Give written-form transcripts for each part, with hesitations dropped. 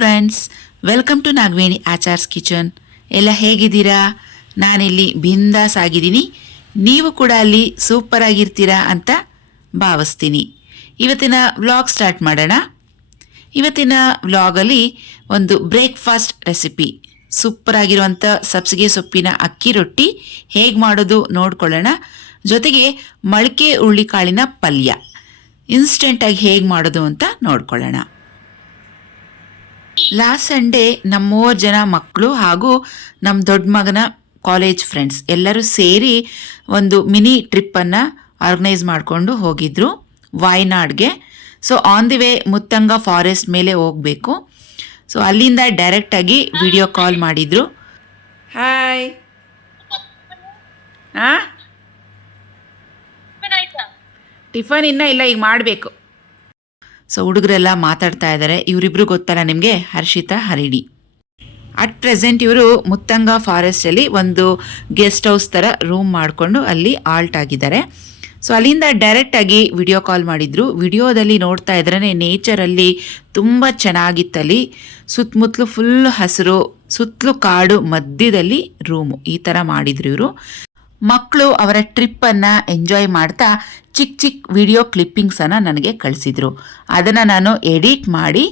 Friends, welcome to Nagaveni Achar's kitchen. ಎಲ್ಲ ಹೇಗಿದ್ದೀರಾ? ನಾನಿಲ್ಲಿ ಬಿಂದಾಸ್ ಆಗಿದ್ದೀನಿ. ನೀವು ಕೂಡ ಅಲ್ಲಿ ಸೂಪರ್ ಆಗಿರ್ತೀರಾ ಅಂತ ಭಾವಿಸ್ತೀನಿ. ಇವತ್ತಿನ ವ್ಲಾಗ್ ಸ್ಟಾರ್ಟ್ ಮಾಡೋಣ. ಇವತ್ತಿನ ವ್ಲಾಗಲ್ಲಿ ಒಂದು ಬ್ರೇಕ್ಫಾಸ್ಟ್ ರೆಸಿಪಿ, ಸೂಪರ್ ಆಗಿರುವಂಥ ಸಬ್ಸಿಗೆ ಸೊಪ್ಪಿನ ಅಕ್ಕಿ ರೊಟ್ಟಿ ಹೇಗೆ ಮಾಡೋದು ನೋಡ್ಕೊಳ್ಳೋಣ. ಜೊತೆಗೆ ಮೊಳಕೆ ಹುರುಳಿಕಾಳಿನ ಪಲ್ಯ ಇನ್ಸ್ಟೆಂಟಾಗಿ ಹೇಗೆ ಮಾಡೋದು ಅಂತ ನೋಡ್ಕೊಳ್ಳೋಣ. ಲಾಸ್ಟ್ ಸಂಡೇ ನಮ್ಮ 3 ಜನ ಮಕ್ಕಳು ಹಾಗೂ ನಮ್ಮ ದೊಡ್ಡ ಮಗನ ಕಾಲೇಜ್ ಫ್ರೆಂಡ್ಸ್ ಎಲ್ಲರೂ ಸೇರಿ ಒಂದು ಮಿನಿ ಟ್ರಿಪ್ಪನ್ನು ಆರ್ಗನೈಸ್ ಮಾಡಿಕೊಂಡು ಹೋಗಿದ್ರು ವಾಯ್ನಾಡ್ಗೆ. So on the way Muthanga forest ಮೇಲೆ ಹೋಗಬೇಕು. ಸೊ ಅಲ್ಲಿಂದ ಡೈರೆಕ್ಟಾಗಿ ವಿಡಿಯೋ ಕಾಲ್ ಮಾಡಿದರು. ಹಾಯ್. ಹಾಂ, ಟಿಫನ್ ಇನ್ನೂ ಇಲ್ಲ, ಈಗ ಮಾಡಬೇಕು. ಸೊ ಹುಡುಗರೆಲ್ಲ ಮಾತಾಡ್ತಾ ಇದ್ದಾರೆ. ಇವರಿಬ್ರು ಗೊತ್ತಲ್ಲ ನಿಮಗೆ, ಹರ್ಷಿತಾ, ಹರಿಣಿ. ಅಟ್ ಪ್ರೆಸೆಂಟ್ ಇವರು ಮುತ್ತಂಗ ಫಾರೆಸ್ಟಲ್ಲಿ ಒಂದು ಗೆಸ್ಟ್ ಹೌಸ್ ಥರ ರೂಮ್ ಮಾಡಿಕೊಂಡು ಅಲ್ಲಿ ಆಲ್ಟ್ ಆಗಿದ್ದಾರೆ. ಸೊ ಅಲ್ಲಿಂದ ಡೈರೆಕ್ಟಾಗಿ ವಿಡಿಯೋ ಕಾಲ್ ಮಾಡಿದರು. ವಿಡಿಯೋದಲ್ಲಿ ನೋಡ್ತಾ ಇದ್ರೇ ನೇಚರಲ್ಲಿ ತುಂಬ ಚೆನ್ನಾಗಿತ್ತಲ್ಲಿ. ಸುತ್ತಮುತ್ತಲು ಫುಲ್ ಹಸಿರು, ಸುತ್ತಲೂ ಕಾಡು, ಮಧ್ಯದಲ್ಲಿ ರೂಮು, ಈ ಥರ ಮಾಡಿದ್ರು ಇವರು. ಮಕ್ಕಳು ಅವರ ಟ್ರಿಪ್ಪನ್ನು ಎಂಜಾಯ್ ಮಾಡ್ತಾ ಚಿಕ್ಕ ಚಿಕ್ಕ ವಿಡಿಯೋ ಕ್ಲಿಪ್ಪಿಂಗ್ಸನ್ನು ನನಗೆ ಕಳಿಸಿದರು. ಅದನ್ನು ನಾನು ಎಡಿಟ್ ಮಾಡಿ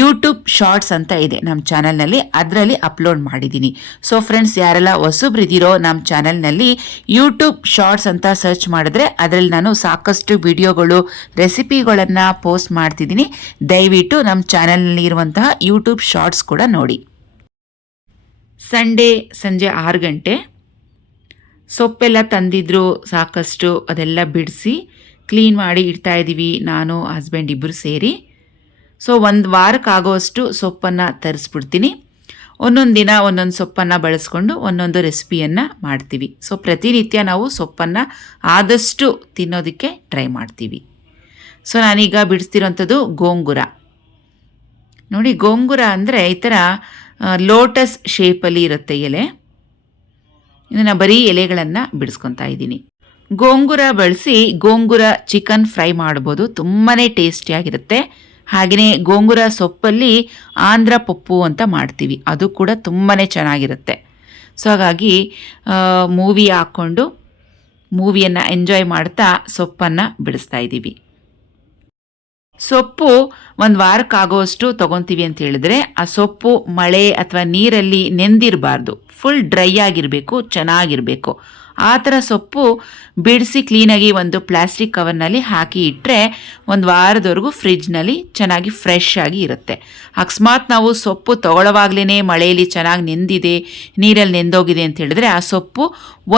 ಯೂಟ್ಯೂಬ್ ಶಾರ್ಟ್ಸ್ ಅಂತ ಇದೆ ನಮ್ಮ ಚಾನಲ್ನಲ್ಲಿ, ಅದರಲ್ಲಿ ಅಪ್ಲೋಡ್ ಮಾಡಿದ್ದೀನಿ. ಸೊ ಫ್ರೆಂಡ್ಸ್, ಯಾರೆಲ್ಲ ಹೊಸಬ್ರಿದ್ದೀರೋ ನಮ್ಮ ಚಾನಲ್ನಲ್ಲಿ ಯೂಟ್ಯೂಬ್ ಶಾರ್ಟ್ಸ್ ಅಂತ ಸರ್ಚ್ ಮಾಡಿದ್ರೆ ಅದರಲ್ಲಿ ನಾನು ಸಾಕಷ್ಟು ವಿಡಿಯೋಗಳು, ರೆಸಿಪಿಗಳನ್ನು ಪೋಸ್ಟ್ ಮಾಡ್ತಿದ್ದೀನಿ. ದಯವಿಟ್ಟು ನಮ್ಮ ಚಾನಲ್ನಲ್ಲಿ ಇರುವಂತಹ ಯೂಟ್ಯೂಬ್ ಶಾರ್ಟ್ಸ್ ಕೂಡ ನೋಡಿ. ಸಂಡೇ ಸಂಜೆ 6 ಗಂಟೆ. ಸೊಪ್ಪೆಲ್ಲ ತಂದಿದ್ರು ಸಾಕಷ್ಟು, ಅದೆಲ್ಲ ಬಿಡಿಸಿ ಕ್ಲೀನ್ ಮಾಡಿ ಇಡ್ತಾ ಇದ್ದೀವಿ, ನಾನು ಹಸ್ಬೆಂಡ್ ಇಬ್ಬರು ಸೇರಿ. ಸೊ 1 ವಾರಕ್ಕಾಗೋವಷ್ಟು ಸೊಪ್ಪನ್ನು ತರಿಸ್ಬಿಡ್ತೀನಿ. ಒಂದೊಂದು ದಿನ ಒಂದೊಂದು ಸೊಪ್ಪನ್ನು ಬಳಸ್ಕೊಂಡು ಒಂದೊಂದು ರೆಸಿಪಿಯನ್ನು ಮಾಡ್ತೀವಿ. ಸೊ ಪ್ರತಿನಿತ್ಯ ನಾವು ಸೊಪ್ಪನ್ನು ಆದಷ್ಟು ತಿನ್ನೋದಕ್ಕೆ ಟ್ರೈ ಮಾಡ್ತೀವಿ. ಸೊ ನಾನೀಗ ಬಿಡಿಸ್ತಿರೋಂಥದ್ದು ಗೋಂಗೂರ. ನೋಡಿ, ಗೋಂಗೂರ ಅಂದರೆ ಈ ಥರ ಲೋಟಸ್ ಶೇಪಲ್ಲಿ ಇರುತ್ತೆ ಎಲೆ. ಇದನ್ನು ಬರೀ ಎಲೆಗಳನ್ನು ಬಿಡಿಸ್ಕೊತಾ ಇದ್ದೀನಿ. ಗೋಂಗೂರ ಬಳಸಿ ಗೋಂಗೂರ ಚಿಕನ್ ಫ್ರೈ ಮಾಡ್ಬೋದು, ತುಂಬಾ ಟೇಸ್ಟಿಯಾಗಿರುತ್ತೆ. ಹಾಗೆಯೇ ಗೋಂಗೂರ ಸೊಪ್ಪಲ್ಲಿ ಆಂಧ್ರ ಪಪ್ಪು ಅಂತ ಮಾಡ್ತೀವಿ, ಅದು ಕೂಡ ತುಂಬಾ ಚೆನ್ನಾಗಿರುತ್ತೆ. ಸೊ ಹಾಗಾಗಿ ಮೂವಿ ಹಾಕ್ಕೊಂಡು ಮೂವಿಯನ್ನು ಎಂಜಾಯ್ ಮಾಡ್ತಾ ಸೊಪ್ಪನ್ನು ಬಿಡಿಸ್ತಾ ಇದ್ದೀವಿ. ಸೊಪ್ಪು 1 ವಾರಕ್ಕಾಗೋವಷ್ಟು ತೊಗೊತೀವಿ ಅಂತ ಹೇಳಿದ್ರೆ ಆ ಸೊಪ್ಪು ಮಳೆ ಅಥವಾ ನೀರಲ್ಲಿ ನೆಂದಿರಬಾರ್ದು, ಫುಲ್ ಡ್ರೈ ಆಗಿರಬೇಕು, ಚೆನ್ನಾಗಿರಬೇಕು. ಆ ಥರ ಸೊಪ್ಪು ಬಿಡಿಸಿ ಕ್ಲೀನಾಗಿ ಒಂದು ಪ್ಲಾಸ್ಟಿಕ್ ಕವರ್ನಲ್ಲಿ ಹಾಕಿ ಇಟ್ಟರೆ 1 ವಾರದವರೆಗೂ ಫ್ರಿಜ್ನಲ್ಲಿ ಚೆನ್ನಾಗಿ ಫ್ರೆಶ್ ಆಗಿ ಇರುತ್ತೆ. ಅಕಸ್ಮಾತ್ ನಾವು ಸೊಪ್ಪು ತೊಗೊಳ್ಳೋವಾಗಲೇ ಮಳೆಯಲ್ಲಿ ಚೆನ್ನಾಗಿ ನೆಂದಿದೆ, ನೀರಲ್ಲಿ ನೆಂದೋಗಿದೆ ಅಂತ ಹೇಳಿದ್ರೆ ಆ ಸೊಪ್ಪು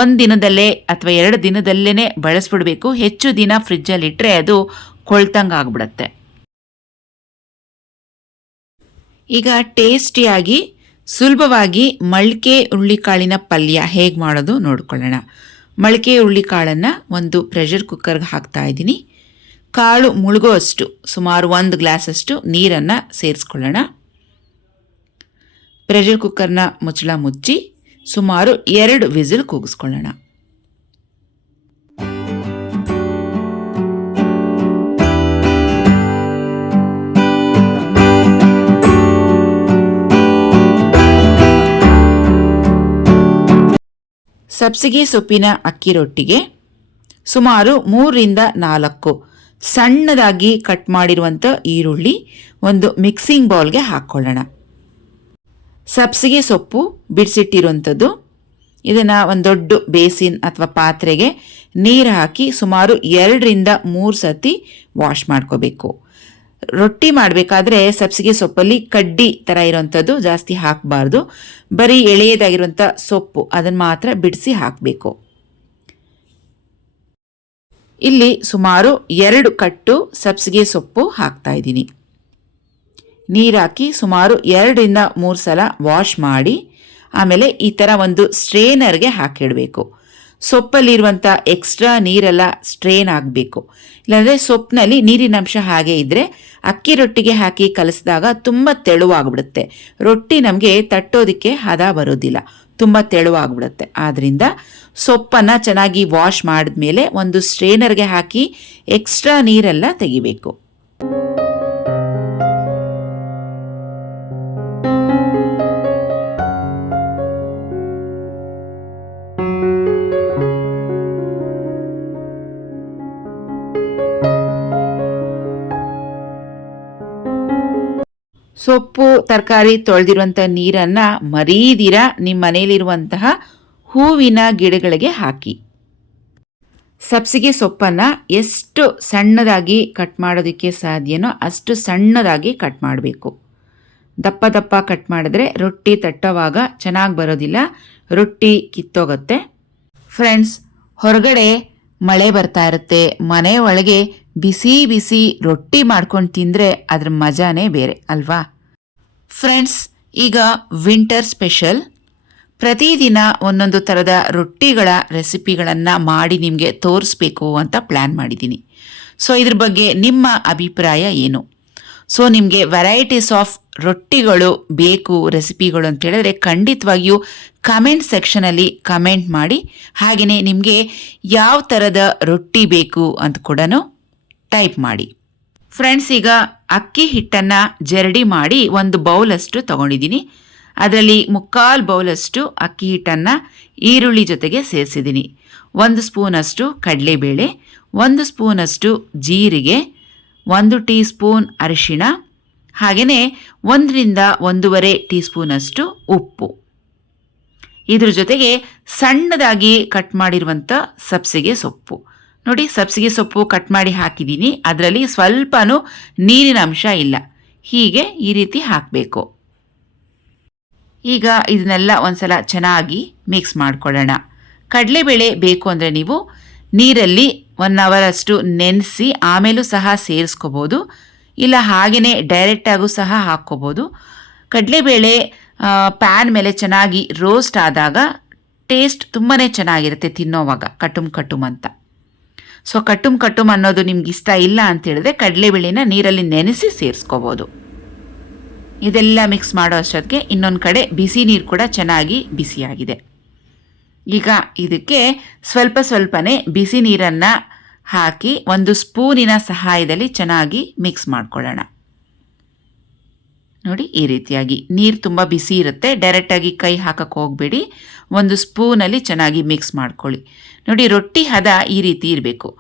1 ದಿನದಲ್ಲೇ ಅಥವಾ 2 ದಿನದಲ್ಲೇ ಬಳಸ್ಬಿಡ್ಬೇಕು. ಹೆಚ್ಚು ದಿನ ಫ್ರಿಜ್ಜಲ್ಲಿ ಇಟ್ಟರೆ ಅದು ಕೊಳ್ತಂಗೆ ಆಗ್ಬಿಡುತ್ತೆ. ಈಗ ಟೇಸ್ಟಿಯಾಗಿ ಸುಲಭವಾಗಿ ಮೊಳಕೆ ಹುರುಳಿಕಾಳಿನ ಪಲ್ಯ ಹೇಗೆ ಮಾಡೋದು ನೋಡ್ಕೊಳ್ಳೋಣ. ಮೊಳಕೆ ಹುರುಳಿಕಾಳನ್ನು ಒಂದು ಪ್ರೆಷರ್ ಕುಕ್ಕರ್ಗೆ ಹಾಕ್ತಾ ಇದ್ದೀನಿ. ಕಾಳು ಮುಳುಗೋಷ್ಟು ಸುಮಾರು 1 ಗ್ಲಾಸಷ್ಟು ನೀರನ್ನು ಸೇರಿಸ್ಕೊಳ್ಳೋಣ. ಪ್ರೆಷರ್ ಕುಕ್ಕರ್ನ ಮುಚ್ಚಳ ಮುಚ್ಚಿ ಸುಮಾರು 2 ವಿಸಿಲ್ ಕೂಗಿಸ್ಕೊಳ್ಳೋಣ. ಸಬ್ಸಿಗೆ ಸೊಪ್ಪಿನ ಅಕ್ಕಿ ರೊಟ್ಟಿಗೆ ಸುಮಾರು 3 ರಿಂದ 4 ಸಣ್ಣದಾಗಿ ಕಟ್ ಮಾಡಿರುವಂಥ ಈರುಳ್ಳಿ ಒಂದು ಮಿಕ್ಸಿಂಗ್ ಬೌಲ್ಗೆ ಹಾಕ್ಕೊಳ್ಳೋಣ. ಸಬ್ಸಿಗೆ ಸೊಪ್ಪು ಬಿಡಿಸಿಟ್ಟಿರುವಂಥದ್ದು, ಇದನ್ನು ಒಂದು ದೊಡ್ಡ ಬೇಸಿನ್ ಅಥವಾ ಪಾತ್ರೆಗೆ ನೀರು ಹಾಕಿ ಸುಮಾರು 2 ರಿಂದ 3 ಸತಿ ವಾಶ್ ಮಾಡ್ಕೋಬೇಕು. ರೊಟ್ಟಿ ಮಾಡಬೇಕಾದ್ರೆ ಸಬ್ಸಿಗೆ ಸೊಪ್ಪಲ್ಲಿ ಕಡ್ಡಿ ಥರ ಇರೋವಂಥದ್ದು ಜಾಸ್ತಿ ಹಾಕಬಾರ್ದು. ಬರೀ ಎಳೆಯದಾಗಿರುವಂಥ ಸೊಪ್ಪು ಅದನ್ನು ಮಾತ್ರ ಬಿಡಿಸಿ ಹಾಕಬೇಕು. ಇಲ್ಲಿ ಸುಮಾರು 2 ಕಟ್ಟು ಸಬ್ಸಿಗೆ ಸೊಪ್ಪು ಹಾಕ್ತಾ ಇದ್ದೀನಿ. ನೀರು ಹಾಕಿ ಸುಮಾರು 2 ರಿಂದ 3 ಸಲ ವಾಶ್ ಮಾಡಿ ಆಮೇಲೆ ಈ ಥರ ಒಂದು ಸ್ಟ್ರೇನರ್ಗೆ ಹಾಕಿಡಬೇಕು. ಸೊಪ್ಪಲ್ಲಿರುವಂಥ ಎಕ್ಸ್ಟ್ರಾ ನೀರೆಲ್ಲ ಸ್ಟ್ರೇನ್ ಆಗಬೇಕು. ಇಲ್ಲಾಂದರೆ ಸೊಪ್ಪಿನಲ್ಲಿ ನೀರಿನಂಶ ಹಾಗೆ ಇದ್ದರೆ ಅಕ್ಕಿ ರೊಟ್ಟಿಗೆ ಹಾಕಿ ಕಲಿಸಿದಾಗ ತುಂಬ ತೆಳುವಾಗ್ಬಿಡುತ್ತೆ. ರೊಟ್ಟಿ ನಮಗೆ ತಟ್ಟೋದಕ್ಕೆ ಹದ ಬರೋದಿಲ್ಲ, ತುಂಬ ತೆಳುವಾಗ್ಬಿಡುತ್ತೆ. ಆದ್ದರಿಂದ ಸೊಪ್ಪನ್ನು ಚೆನ್ನಾಗಿ ವಾಶ್ ಮಾಡಿದ್ಮೇಲೆ ಒಂದು ಸ್ಟ್ರೇನರ್ಗೆ ಹಾಕಿ ಎಕ್ಸ್ಟ್ರಾ ನೀರೆಲ್ಲ ತೆಗಿಬೇಕು. ಸೊಪ್ಪು ತರಕಾರಿ ತೊಳೆದಿರುವಂಥ ನೀರನ್ನು ಮರೀದಿರ ನಿಮ್ಮ ಮನೆಯಲ್ಲಿರುವಂತಹ ಹೂವಿನ ಗಿಡಗಳಿಗೆ ಹಾಕಿ. ಸಬ್ಸಿಗೆ ಸೊಪ್ಪನ್ನು ಎಷ್ಟು ಸಣ್ಣದಾಗಿ ಕಟ್ ಮಾಡೋದಕ್ಕೆ ಸಾಧ್ಯನೋ ಅಷ್ಟು ಸಣ್ಣದಾಗಿ ಕಟ್ ಮಾಡಬೇಕು. ದಪ್ಪ ದಪ್ಪ ಕಟ್ ಮಾಡಿದ್ರೆ ರೊಟ್ಟಿ ತಟ್ಟೋವಾಗ ಚೆನ್ನಾಗಿ ಬರೋದಿಲ್ಲ, ರೊಟ್ಟಿ ಕಿತ್ತೋಗುತ್ತೆ. ಫ್ರೆಂಡ್ಸ್, ಹೊರಗಡೆ ಮಳೆ ಬರ್ತಾ ಇರುತ್ತೆ, ಮನೆ ಒಳಗೆ ಬಿಸಿ ಬಿಸಿ ರೊಟ್ಟಿ ಮಾಡ್ಕೊಂಡು ತಿಂದರೆ ಅದ್ರ ಮಜಾನೇ ಬೇರೆ ಅಲ್ವಾ? ಫ್ರೆಂಡ್ಸ್, ಈಗ ವಿಂಟರ್ ಸ್ಪೆಷಲ್ ಪ್ರತಿದಿನ ಒಂದೊಂದು ಥರದ ರೊಟ್ಟಿಗಳ ರೆಸಿಪಿಗಳನ್ನು ಮಾಡಿ ನಿಮಗೆ ತೋರಿಸ್ಬೇಕು ಅಂತ ಪ್ಲ್ಯಾನ್ ಮಾಡಿದ್ದೀನಿ. ಸೊ ಇದ್ರ ಬಗ್ಗೆ ನಿಮ್ಮ ಅಭಿಪ್ರಾಯ ಏನು? ಸೊ ನಿಮಗೆ ವೆರೈಟೀಸ್ ಆಫ್ ರೊಟ್ಟಿಗಳು ಬೇಕು, ರೆಸಿಪಿಗಳು ಅಂತ ಹೇಳಿದ್ರೆ ಖಂಡಿತವಾಗಿಯೂ ಕಮೆಂಟ್ ಸೆಕ್ಷನಲ್ಲಿ ಕಮೆಂಟ್ ಮಾಡಿ. ಹಾಗೆಯೇ ನಿಮಗೆ ಯಾವ ಥರದ ರೊಟ್ಟಿ ಬೇಕು ಅಂತ ಕೂಡ ಟೈಪ್ ಮಾಡಿ. ಫ್ರೆಂಡ್ಸ್, ಈಗ ಅಕ್ಕಿ ಹಿಟ್ಟನ್ನು ಜರಡಿ ಮಾಡಿ ಒಂದು ಬೌಲಷ್ಟು ತೊಗೊಂಡಿದ್ದೀನಿ. ಅದರಲ್ಲಿ 3/4 ಬೌಲಷ್ಟು ಅಕ್ಕಿ ಹಿಟ್ಟನ್ನು ಈರುಳ್ಳಿ ಜೊತೆಗೆ ಸೇರಿಸಿದ್ದೀನಿ. 1 ಸ್ಪೂನಷ್ಟು ಕಡಲೆಬೇಳೆ, 1 ಸ್ಪೂನಷ್ಟು ಜೀರಿಗೆ, 1 ಟೀ ಸ್ಪೂನ್ ಅರಿಶಿಣ, ಹಾಗೆಯೇ 1 ರಿಂದ 1.5 ಟೀ ಸ್ಪೂನಷ್ಟು ಉಪ್ಪು. ಇದ್ರ ಜೊತೆಗೆ ಸಣ್ಣದಾಗಿ ಕಟ್ ಮಾಡಿರುವಂಥ ಸಬ್ಸಿಗೆ ಸೊಪ್ಪು. ನೋಡಿ, ಸಬ್ಸಿಗೆ ಸೊಪ್ಪು ಕಟ್ ಮಾಡಿ ಹಾಕಿದ್ದೀನಿ. ಅದರಲ್ಲಿ ಸ್ವಲ್ಪನೂ ನೀರಿನ ಅಂಶ ಇಲ್ಲ. ಹೀಗೆ ಈ ರೀತಿ ಹಾಕಬೇಕು. ಈಗ ಇದನ್ನೆಲ್ಲ ಒಂದ್ಸಲ ಚೆನ್ನಾಗಿ ಮಿಕ್ಸ್ ಮಾಡ್ಕೊಳ್ಳೋಣ. ಕಡಲೆಬೇಳೆ ಬೇಕು ಅಂದರೆ ನೀವು ನೀರಲ್ಲಿ 1 ಅವರಷ್ಟು ನೆನೆಸಿ ಆಮೇಲೂ ಸಹ ಸೇರಿಸ್ಕೋಬೋದು, ಇಲ್ಲ ಹಾಗೆಯೇ ಡೈರೆಕ್ಟಾಗೂ ಸಹ ಹಾಕ್ಕೋಬೋದು. ಕಡಲೆಬೇಳೆ ಪ್ಯಾನ್ ಮೇಲೆ ಚೆನ್ನಾಗಿ ರೋಸ್ಟ್ ಆದಾಗ ಟೇಸ್ಟ್ ತುಂಬಾ ಚೆನ್ನಾಗಿರುತ್ತೆ ತಿನ್ನೋವಾಗ, ಕಟುಮ್ ಅಂತ. ಸೊ ಕಟುಮ್ ಅನ್ನೋದು ನಿಮ್ಗೆ ಇಷ್ಟ ಇಲ್ಲ ಅಂತ ಹೇಳಿದ್ರೆ ಕಡಲೆಬೇಳೆನ ನೀರಲ್ಲಿ ನೆನೆಸಿ ಸೇರಿಸ್ಕೋಬೋದು. ಇದೆಲ್ಲ ಮಿಕ್ಸ್ ಮಾಡೋ ಅಷ್ಟೊತ್ತಿಗೆ ಇನ್ನೊಂದು ಕಡೆ ಬಿಸಿ ನೀರು ಕೂಡ ಚೆನ್ನಾಗಿ ಬಿಸಿಯಾಗಿದೆ. ಈಗ ಇದಕ್ಕೆ ಸ್ವಲ್ಪನೇ ಬಿಸಿ ನೀರನ್ನು ಹಾಕಿ 1 ಸ್ಪೂನಿನ ಸಹಾಯದಲ್ಲಿ ಚೆನ್ನಾಗಿ ಮಿಕ್ಸ್ ಮಾಡ್ಕೊಳ್ಳೋಣ. ನೋಡಿ, ಈ ರೀತಿಯಾಗಿ ನೀರು ತುಂಬ ಬಿಸಿ ಇರುತ್ತೆ, ಡೈರೆಕ್ಟಾಗಿ ಕೈ ಹಾಕಕ್ಕೆ ಹೋಗಬೇಡಿ. 1 ಸ್ಪೂನಲ್ಲಿ ಚೆನ್ನಾಗಿ ಮಿಕ್ಸ್ ಮಾಡ್ಕೊಳ್ಳಿ. ನೋಡಿ, ರೊಟ್ಟಿ ಹದ ಈ ರೀತಿ ಇರಬೇಕು.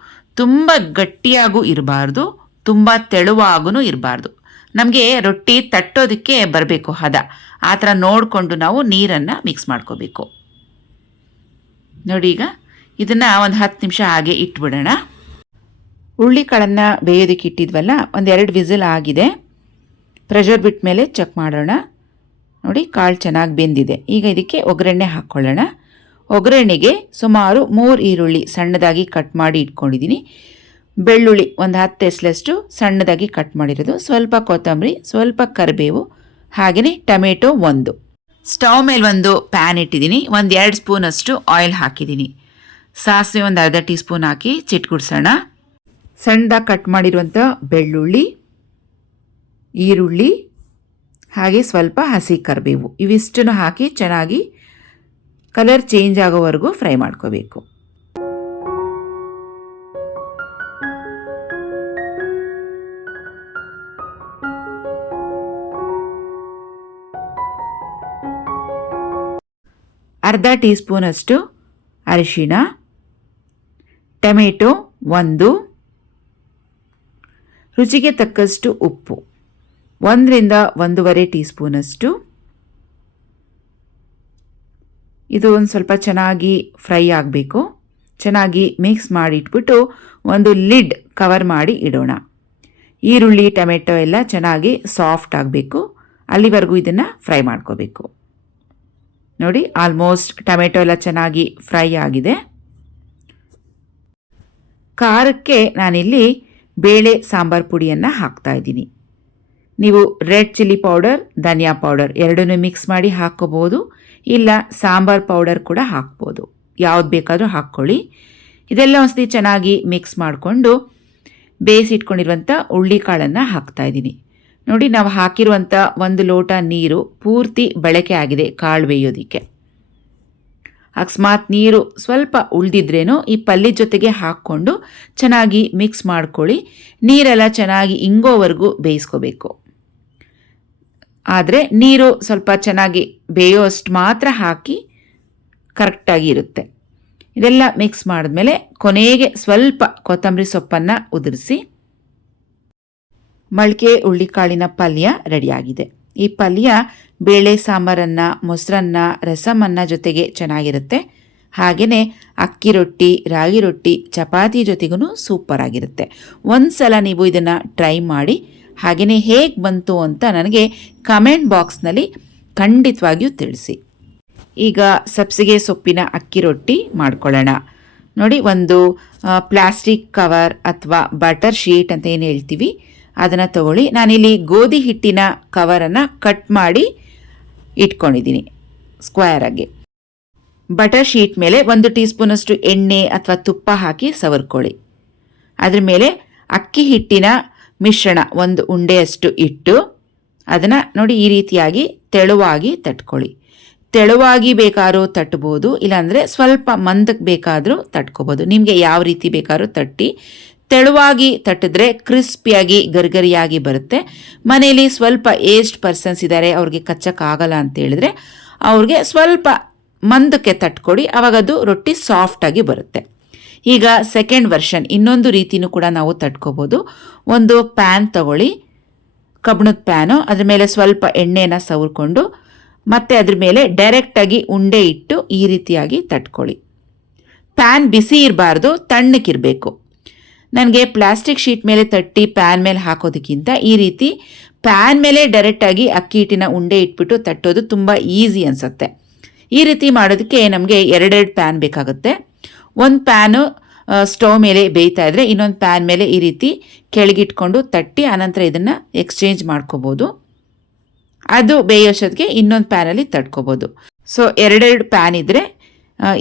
ತುಂಬ ಗಟ್ಟಿಯಾಗೂ ಇರಬಾರ್ದು, ತುಂಬ ತೆಳುವಾಗೂ ಇರಬಾರ್ದು. ನಮಗೆ ರೊಟ್ಟಿ ತಟ್ಟೋದಕ್ಕೆ ಬರಬೇಕು ಹದ. ಆ ಥರ ನೋಡಿಕೊಂಡು ನಾವು ನೀರನ್ನು ಮಿಕ್ಸ್ ಮಾಡ್ಕೋಬೇಕು. ನೋಡಿ, ಈಗ ಇದನ್ನು ಒಂದು 10 ನಿಮಿಷ ಹಾಗೆ ಇಟ್ಬಿಡೋಣ. ಹುರುಳಿಕಾಳನ್ನು ಬೇಯೋದಕ್ಕೆ ಇಟ್ಟಿದ್ವಲ್ಲ, 1-2 ವಿಸಿಲ್ ಆಗಿದೆ. ಪ್ರೆಷರ್ ಬಿಟ್ಟ ಮೇಲೆ ಚೆಕ್ ಮಾಡೋಣ. ನೋಡಿ, ಕಾಳು ಚೆನ್ನಾಗಿ ಬೆಂದಿದೆ. ಈಗ ಇದಕ್ಕೆ ಒಗ್ಗರಣೆ ಹಾಕ್ಕೊಳ್ಳೋಣ. ಒಗ್ಗರಣೆಗೆ ಸುಮಾರು 3 ಈರುಳ್ಳಿ ಸಣ್ಣದಾಗಿ ಕಟ್ ಮಾಡಿ ಇಟ್ಕೊಂಡಿದ್ದೀನಿ. ಬೆಳ್ಳುಳ್ಳಿ 10 ಎಸಲಷ್ಟು ಸಣ್ಣದಾಗಿ ಕಟ್ ಮಾಡಿರೋದು, ಸ್ವಲ್ಪ ಕೊತ್ತಂಬರಿ, ಸ್ವಲ್ಪ ಕರಿಬೇವು, ಹಾಗೆಯೇ ಟೊಮೆಟೊ 1. ಸ್ಟವ್ ಮೇಲೆ ಒಂದು ಪ್ಯಾನ್ ಇಟ್ಟಿದ್ದೀನಿ. 1-2 ಸ್ಪೂನಷ್ಟು ಆಯಿಲ್ ಹಾಕಿದ್ದೀನಿ. ಸಾಸಿವೆ 1/2 ಟೀ ಸ್ಪೂನ್ ಹಾಕಿ ಚಿಟ್ಕುಡ್ಸೋಣ. ಸಣ್ಣದಾಗಿ ಕಟ್ ಮಾಡಿರುವಂಥ ಬೆಳ್ಳುಳ್ಳಿ, ಈರುಳ್ಳಿ, ಹಾಗೆ ಸ್ವಲ್ಪ ಹಸಿ ಕರಿಬೇವು ಇವಿಷ್ಟನ್ನು ಹಾಕಿ ಚೆನ್ನಾಗಿ ಕಲರ್ ಚೇಂಜ್ ಆಗೋವರೆಗೂ ಫ್ರೈ ಮಾಡ್ಕೋಬೇಕು. ಅರ್ಧ ಟೀ ಸ್ಪೂನಷ್ಟು ಅರಿಶಿಣ, ಟೊಮೆಟೊ 1, ರುಚಿಗೆ ತಕ್ಕಷ್ಟು ಉಪ್ಪು, 1 ರಿಂದ 1.5 ಟೀ ಸ್ಪೂನಷ್ಟು. ಇದು ಒಂದು ಸ್ವಲ್ಪ ಚೆನ್ನಾಗಿ ಫ್ರೈ ಆಗಬೇಕು. ಚೆನ್ನಾಗಿ ಮಿಕ್ಸ್ ಮಾಡಿ ಇಟ್ಬಿಟ್ಟು ಒಂದು ಲಿಡ್ ಕವರ್ ಮಾಡಿ ಇಡೋಣ. ಈರುಳ್ಳಿ ಟೊಮೆಟೊ ಎಲ್ಲ ಚೆನ್ನಾಗಿ ಸಾಫ್ಟ್ ಆಗಬೇಕು, ಅಲ್ಲಿವರೆಗೂ ಇದನ್ನು ಫ್ರೈ ಮಾಡ್ಕೋಬೇಕು. ನೋಡಿ, ಆಲ್ಮೋಸ್ಟ್ ಟೊಮೆಟೊ ಎಲ್ಲ ಚೆನ್ನಾಗಿ ಫ್ರೈ ಆಗಿದೆ. ಖಾರಕ್ಕೆ ನಾನಿಲ್ಲಿ ಬೇಳೆ ಸಾಂಬಾರು ಪುಡಿಯನ್ನು ಹಾಕ್ತಾ ಇದ್ದೀನಿ. ನೀವು ರೆಡ್ ಚಿಲ್ಲಿ ಪೌಡರ್, ಧನಿಯಾ ಪೌಡರ್ ಎರಡನ್ನೂ ಮಿಕ್ಸ್ ಮಾಡಿ ಹಾಕ್ಕೋಬೋದು, ಇಲ್ಲ ಸಾಂಬಾರ್ ಪೌಡರ್ ಕೂಡ ಹಾಕ್ಬೋದು. ಯಾವ್ದು ಬೇಕಾದರೂ ಹಾಕ್ಕೊಳ್ಳಿ. ಇದೆಲ್ಲ ಒಂದ್ಸತಿ ಚೆನ್ನಾಗಿ ಮಿಕ್ಸ್ ಮಾಡಿಕೊಂಡು ಬೇಯಿಸಿಟ್ಕೊಂಡಿರುವಂಥ ಹುರುಳಿಕಾಳನ್ನು ಹಾಕ್ತಾ ಇದ್ದೀನಿ. ನೋಡಿ, ನಾವು ಹಾಕಿರುವಂಥ 1 ಲೋಟ ನೀರು ಪೂರ್ತಿ ಬಳಕೆ ಆಗಿದೆ ಕಾಳು ಬೇಯೋದಕ್ಕೆ. ಅಕಸ್ಮಾತ್ ನೀರು ಸ್ವಲ್ಪ ಉಳಿದಿದ್ರೇನೋ ಈ ಪಲ್ಯದ ಜೊತೆಗೆ ಹಾಕ್ಕೊಂಡು ಚೆನ್ನಾಗಿ ಮಿಕ್ಸ್ ಮಾಡ್ಕೊಳ್ಳಿ. ನೀರೆಲ್ಲ ಚೆನ್ನಾಗಿ ಇಂಗೋವರೆಗೂ ಬೇಯಿಸ್ಕೋಬೇಕು. ಆದರೆ ನೀರು ಸ್ವಲ್ಪ ಚೆನ್ನಾಗಿ ಬೇಯೋ ಅಷ್ಟು ಮಾತ್ರ ಹಾಕಿ ಕರೆಕ್ಟಾಗಿ ಇರುತ್ತೆ. ಇದೆಲ್ಲ ಮಿಕ್ಸ್ ಮಾಡಿದ್ಮೇಲೆ ಕೊನೆಗೆ ಸ್ವಲ್ಪ ಕೊತ್ತಂಬರಿ ಸೊಪ್ಪನ್ನು ಉದುರಿಸಿ ಮೊಳಕೆ ಹುಳ್ಳಿಕಾಳಿನ ಪಲ್ಯ ರೆಡಿಯಾಗಿದೆ. ಈ ಪಲ್ಯ ಬೇಳೆ ಸಾಂಬಾರನ್ನ, ಮೊಸರನ್ನ, ರಸಮನ್ನ ಜೊತೆಗೆ ಚೆನ್ನಾಗಿರುತ್ತೆ. ಹಾಗೆಯೇ ಅಕ್ಕಿ ರೊಟ್ಟಿ, ರಾಗಿ ರೊಟ್ಟಿ, ಚಪಾತಿ ಜೊತೆಗೂ ಸೂಪರ್ ಆಗಿರುತ್ತೆ. ಒಂದು ಸಲ ನೀವು ಇದನ್ನು ಟ್ರೈ ಮಾಡಿ, ಹಾಗೆಯೇ ಹೇಗೆ ಬಂತು ಅಂತ ನನಗೆ ಕಮೆಂಟ್ ಬಾಕ್ಸ್ನಲ್ಲಿ ಖಂಡಿತವಾಗಿಯೂ ತಿಳಿಸಿ. ಈಗ ಸಬ್ಸಿಗೆ ಸೊಪ್ಪಿನ ಅಕ್ಕಿ ರೊಟ್ಟಿ ಮಾಡ್ಕೊಳ್ಳೋಣ. ನೋಡಿ, ಒಂದು ಪ್ಲಾಸ್ಟಿಕ್ ಕವರ್ ಅಥವಾ ಬಟರ್ ಶೀಟ್ ಅಂತ ಏನು ಹೇಳ್ತೀವಿ ಅದನ್ನು ತಗೊಳ್ಳಿ. ನಾನಿಲ್ಲಿ ಗೋಧಿ ಹಿಟ್ಟಿನ ಕವರನ್ನು ಕಟ್ ಮಾಡಿ ಇಟ್ಕೊಂಡಿದ್ದೀನಿ ಸ್ಕ್ವೇರ್ ಆಗಿ. ಬಟರ್ ಶೀಟ್ ಮೇಲೆ 1 ಟೀ ಸ್ಪೂನಷ್ಟು ಎಣ್ಣೆ ಅಥವಾ ತುಪ್ಪ ಹಾಕಿ ಸವರ್ಕೊಳ್ಳಿ. ಅದ್ರ ಮೇಲೆ ಅಕ್ಕಿ ಹಿಟ್ಟಿನ ಮಿಶ್ರಣ 1 ಉಂಡೆಯಷ್ಟು ಇಟ್ಟು ಅದನ್ನು ನೋಡಿ ಈ ರೀತಿಯಾಗಿ ತೆಳುವಾಗಿ ತಟ್ಕೊಳ್ಳಿ. ತೆಳುವಾಗಿ ಬೇಕಾದ್ರೂ ತಟ್ಬೋದು, ಇಲ್ಲಾಂದರೆ ಸ್ವಲ್ಪ ಮಂದಕ್ಕೆ ಬೇಕಾದರೂ ತಟ್ಕೋಬೋದು. ನಿಮಗೆ ಯಾವ ರೀತಿ ಬೇಕಾದ್ರೂ ತಟ್ಟಿ. ತೆಳುವಾಗಿ ತಟ್ಟಿದ್ರೆ ಕ್ರಿಸ್ಪಿಯಾಗಿ ಗರಿಗರಿಯಾಗಿ ಬರುತ್ತೆ. ಮನೆಯಲ್ಲಿ ಸ್ವಲ್ಪ ಏಜ್ಡ್ ಪರ್ಸನ್ಸ್ ಇದ್ದಾರೆ, ಅವ್ರಿಗೆ ಕಚ್ಚಕ್ಕಾಗಲ್ಲ ಅಂತ ಹೇಳಿದ್ರೆ ಅವ್ರಿಗೆ ಸ್ವಲ್ಪ ಮಂದಕ್ಕೆ ತಟ್ಕೊಡಿ, ಆವಾಗದು ರೊಟ್ಟಿ ಸಾಫ್ಟಾಗಿ ಬರುತ್ತೆ. ಈಗ ಸೆಕೆಂಡ್ ವರ್ಷನ್, ಇನ್ನೊಂದು ರೀತಿನೂ ಕೂಡ ನಾವು ತಟ್ಕೋಬೋದು. ಒಂದು ಪ್ಯಾನ್ ತಗೊಳ್ಳಿ, ಕಬ್ಬಿಣದ ಪ್ಯಾನು, ಅದ್ರ ಮೇಲೆ ಸ್ವಲ್ಪ ಎಣ್ಣೆನ ಸವರ್ಕೊಂಡು ಮತ್ತೆ ಅದ್ರ ಮೇಲೆ ಡೈರೆಕ್ಟಾಗಿ ಉಂಡೆ ಇಟ್ಟು ಈ ರೀತಿಯಾಗಿ ತಟ್ಕೊಳ್ಳಿ. ಪ್ಯಾನ್ ಬಿಸಿ ಇರಬಾರ್ದು, ತಣ್ಣಕ್ಕಿರಬೇಕು. ನನಗೆ ಪ್ಲಾಸ್ಟಿಕ್ ಶೀಟ್ ಮೇಲೆ ತಟ್ಟಿ ಪ್ಯಾನ್ ಮೇಲೆ ಹಾಕೋದಕ್ಕಿಂತ ಈ ರೀತಿ ಪ್ಯಾನ್ ಮೇಲೆ ಡೈರೆಕ್ಟಾಗಿ ಅಕ್ಕಿ ಹಿಟ್ಟಿನ ಉಂಡೆ ಇಟ್ಬಿಟ್ಟು ತಟ್ಟೋದು ತುಂಬ ಈಸಿ ಅನಿಸುತ್ತೆ. ಈ ರೀತಿ ಮಾಡೋದಕ್ಕೆ ನಮಗೆ 2 ಪ್ಯಾನ್ ಬೇಕಾಗುತ್ತೆ. ಒಂದು ಪ್ಯಾನು ಸ್ಟವ್ ಮೇಲೆ ಬೇಯ್ತಾ ಇದ್ದರೆ ಇನ್ನೊಂದು ಪ್ಯಾನ್ ಮೇಲೆ ಈ ರೀತಿ ಕೆಳಗಿಟ್ಕೊಂಡು ತಟ್ಟಿ ಆನಂತರ ಇದನ್ನು ಎಕ್ಸ್ಚೇಂಜ್ ಮಾಡ್ಕೋಬೋದು. ಅದು ಬೇಯೋಷ್ಟೊತ್ತಿಗೆ ಇನ್ನೊಂದು ಪ್ಯಾನಲ್ಲಿ ತಟ್ಕೋಬೋದು. ಸೊ 2 ಪ್ಯಾನ್ ಇದ್ದರೆ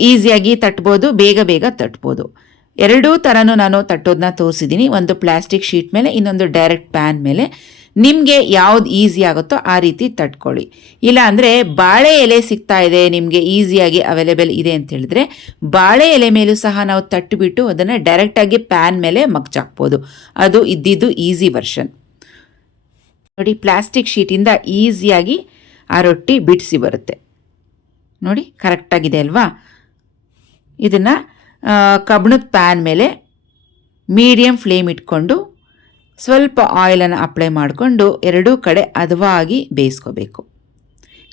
ಈಸಿಯಾಗಿ ತಟ್ಬೋದು, ಬೇಗ ಬೇಗ ತಟ್ಬೋದು. 2 ಥರನೂ ನಾನು ತಟ್ಟೋದನ್ನ ತೋರಿಸಿದ್ದೀನಿ, ಒಂದು ಪ್ಲಾಸ್ಟಿಕ್ ಶೀಟ್ ಮೇಲೆ, ಇನ್ನೊಂದು ಡೈರೆಕ್ಟ್ ಪ್ಯಾನ್ ಮೇಲೆ. ನಿಮಗೆ ಯಾವ್ದು ಈಸಿ ಆಗುತ್ತೋ ಆ ರೀತಿ ತಟ್ಕೊಳ್ಳಿ. ಇಲ್ಲ ಅಂದರೆ ಬಾಳೆ ಎಲೆ ಸಿಗ್ತಾ ಇದೆ, ನಿಮಗೆ ಈಸಿಯಾಗಿ ಅವೈಲೇಬಲ್ ಇದೆ ಅಂತ ಹೇಳಿದ್ರೆ ಬಾಳೆ ಎಲೆ ಮೇಲೂ ಸಹ ನಾವು ತಟ್ಟಿಬಿಟ್ಟು ಅದನ್ನು ಡೈರೆಕ್ಟಾಗಿ ಪ್ಯಾನ್ ಮೇಲೆ ಮಗ್ಚಾಕ್ಬೋದು. ಅದು ಇದ್ದಿದ್ದು ಈಸಿ ವರ್ಷನ್. ನೋಡಿ, ಪ್ಲಾಸ್ಟಿಕ್ ಶೀಟಿಂದ ಈಸಿಯಾಗಿ ಆ ರೊಟ್ಟಿ ಬಿಡಿಸಿ ಬರುತ್ತೆ. ನೋಡಿ, ಕರೆಕ್ಟಾಗಿದೆ ಅಲ್ವಾ? ಇದನ್ನು ಕಬ್ಬಿಣದ ಪ್ಯಾನ್ ಮೇಲೆ ಮೀಡಿಯಮ್ ಫ್ಲೇಮ್ ಇಟ್ಕೊಂಡು ಸ್ವಲ್ಪ ಆಯಿಲನ್ನು ಅಪ್ಲೈ ಮಾಡಿಕೊಂಡು 2 ಕಡೆ ಹದವಾಗಿ ಬೇಯಿಸ್ಕೋಬೇಕು.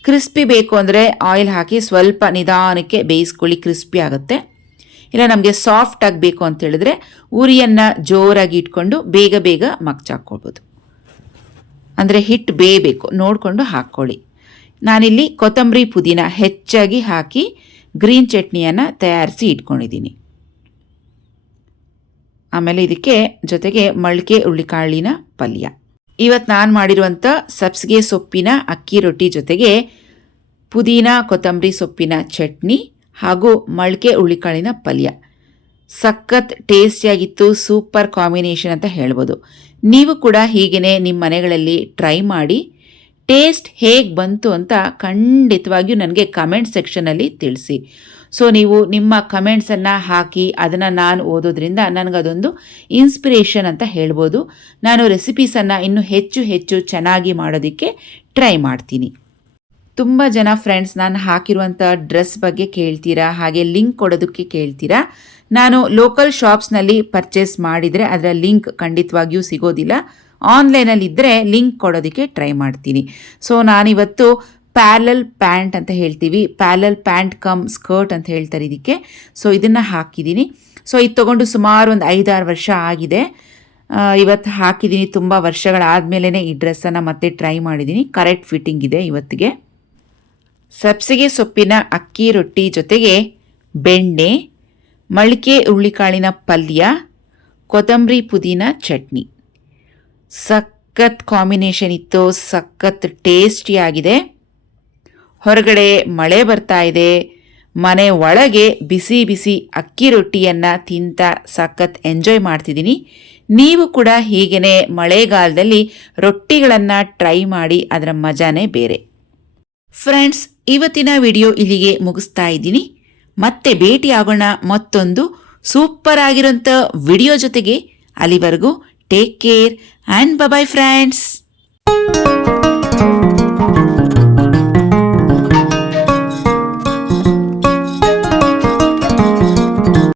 ಕ್ರಿಸ್ಪಿ ಬೇಕು ಅಂದರೆ ಆಯಿಲ್ ಹಾಕಿ ಸ್ವಲ್ಪ ನಿಧಾನಕ್ಕೆ ಬೇಯಿಸ್ಕೊಳ್ಳಿ, ಕ್ರಿಸ್ಪಿ ಆಗುತ್ತೆ. ಇಲ್ಲ ನಮಗೆ ಸಾಫ್ಟ್ ಆಗಬೇಕು ಅಂತ ಹೇಳಿದ್ರೆ ಉರಿಯನ್ನು ಜೋರಾಗಿ ಇಟ್ಕೊಂಡು ಬೇಗ ಬೇಗ ಮಗ್ಚಾಕ್ಕೊಳ್ಬೋದು. ಅಂದರೆ ಹಿಟ್ಟು ಬೇಯಬೇಕು, ನೋಡಿಕೊಂಡು ಹಾಕ್ಕೊಳ್ಳಿ. ನಾನಿಲ್ಲಿ ಕೊತ್ತಂಬರಿ ಪುದೀನ ಹೆಚ್ಚಾಗಿ ಹಾಕಿ ಗ್ರೀನ್ ಚಟ್ನಿಯನ್ನು ತಯಾರಿಸಿ ಇಟ್ಕೊಂಡಿದ್ದೀನಿ. ಆಮೇಲೆ ಇದಕ್ಕೆ ಜೊತೆಗೆ ಮೊಳಕೆ ಹುಳ್ಳಿಕಾಳಿನ ಪಲ್ಯ. ಇವತ್ತು ನಾನು ಮಾಡಿರುವಂಥ ಸಬ್ಸಿಗೆ ಸೊಪ್ಪಿನ ಅಕ್ಕಿ ರೊಟ್ಟಿ ಜೊತೆಗೆ ಪುದೀನ ಕೊತ್ತಂಬರಿ ಸೊಪ್ಪಿನ ಚಟ್ನಿ ಹಾಗೂ ಮೊಳಕೆ ಹುಳ್ಳಿಕಾಳಿನ ಪಲ್ಯ ಸಖತ್ ಟೇಸ್ಟಿಯಾಗಿತ್ತು. ಸೂಪರ್ ಕಾಂಬಿನೇಷನ್ ಅಂತ ಹೇಳ್ಬೋದು. ನೀವು ಕೂಡ ಹೀಗೇ ನಿಮ್ಮ ಮನೆಗಳಲ್ಲಿ ಟ್ರೈ ಮಾಡಿ ಟೇಸ್ಟ್ ಹೇಗೆ ಬಂತು ಅಂತ ಖಂಡಿತವಾಗಿಯೂ ನನಗೆ ಕಮೆಂಟ್ ಸೆಕ್ಷನಲ್ಲಿ ತಿಳಿಸಿ. ಸೊ ನೀವು ನಿಮ್ಮ ಕಮೆಂಟ್ಸನ್ನು ಹಾಕಿ ಅದನ್ನು ನಾನು ಓದೋದ್ರಿಂದ ನನಗದೊಂದು ಇನ್ಸ್ಪಿರೇಷನ್ ಅಂತ ಹೇಳ್ಬೋದು. ನಾನು ರೆಸಿಪೀಸನ್ನು ಇನ್ನೂ ಹೆಚ್ಚು ಹೆಚ್ಚು ಚೆನ್ನಾಗಿ ಮಾಡೋದಕ್ಕೆ ಟ್ರೈ ಮಾಡ್ತೀನಿ. ತುಂಬ ಜನ ಫ್ರೆಂಡ್ಸ್ ನಾನು ಹಾಕಿರುವಂಥ ಡ್ರೆಸ್ ಬಗ್ಗೆ ಕೇಳ್ತೀರಾ, ಹಾಗೆ ಲಿಂಕ್ ಕೊಡೋದಕ್ಕೆ ಕೇಳ್ತೀರಾ. ನಾನು ಲೋಕಲ್ ಶಾಪ್ಸ್ನಲ್ಲಿ ಪರ್ಚೇಸ್ ಮಾಡಿದರೆ ಅದರ ಲಿಂಕ್ ಖಂಡಿತವಾಗಿಯೂ ಸಿಗೋದಿಲ್ಲ. ಆನ್ಲೈನಲ್ಲಿ ಇದ್ದರೆ ಲಿಂಕ್ ಕೊಡೋದಕ್ಕೆ ಟ್ರೈ ಮಾಡ್ತೀನಿ. ಸೊ ನಾನಿವತ್ತು ಪ್ಯಾರಲಲ್ ಪ್ಯಾಂಟ್ ಅಂತ ಹೇಳ್ತೀವಿ, ಪ್ಯಾರಲಲ್ ಪ್ಯಾಂಟ್ ಕಮ್ ಸ್ಕರ್ಟ್ ಅಂತ ಹೇಳ್ತಾರೆ ಇದಕ್ಕೆ. ಸೊ ಇದನ್ನು ಹಾಕಿದ್ದೀನಿ. ಸೊ ಇದು ತೊಗೊಂಡು ಸುಮಾರು ಒಂದು 5-6 ವರ್ಷ ಆಗಿದೆ. ಇವತ್ತು ಹಾಕಿದ್ದೀನಿ. ತುಂಬ ವರ್ಷಗಳಾದಮೇಲೆ ಈ ಡ್ರೆಸ್ಸನ್ನು ಮತ್ತೆ ಟ್ರೈ ಮಾಡಿದ್ದೀನಿ. ಕರೆಕ್ಟ್ ಫಿಟ್ಟಿಂಗ್ ಇದೆ ಇವತ್ತಿಗೆ. ಸಬ್ಸಿಗೆ ಸೊಪ್ಪಿನ ಅಕ್ಕಿ ರೊಟ್ಟಿ ಜೊತೆಗೆ ಬೆಣ್ಣೆ, ಮೊಳಕೆ ಹುಳ್ಳಿಕಾಳಿನ ಪಲ್ಯ, ಕೊತ್ತಂಬರಿ ಪುದೀನ ಚಟ್ನಿ. ಸಖತ್ ಕಾಂಬಿನೇಷನ್ ಇತ್ತು, ಸಖತ್ ಟೇಸ್ಟಿಯಾಗಿದೆ. ಹೊರಗಡೆ ಮಳೆ ಬರ್ತಾ ಇದೆ, ಮನೆ ಒಳಗೆ ಬಿಸಿ ಬಿಸಿ ಅಕ್ಕಿ ರೊಟ್ಟಿಯನ್ನು ತಿಂತ ಸಖತ್ ಎಂಜಾಯ್ ಮಾಡ್ತಿದ್ದೀನಿ. ನೀವು ಕೂಡ ಹೀಗೇ ಮಳೆಗಾಲದಲ್ಲಿ ರೊಟ್ಟಿಗಳನ್ನು ಟ್ರೈ ಮಾಡಿ, ಅದರ ಮಜಾನೇ ಬೇರೆ. ಫ್ರೆಂಡ್ಸ್, ಇವತ್ತಿನ ವಿಡಿಯೋ ಇಲ್ಲಿಗೆ ಮುಗಿಸ್ತಾ ಇದ್ದೀನಿ. ಮತ್ತೆ ಭೇಟಿಯಾಗೋಣ ಮತ್ತೊಂದು ಸೂಪರ್ ಆಗಿರೋಂಥ ವಿಡಿಯೋ ಜೊತೆಗೆ. ಅಲ್ಲಿವರೆಗೂ take care and by friends.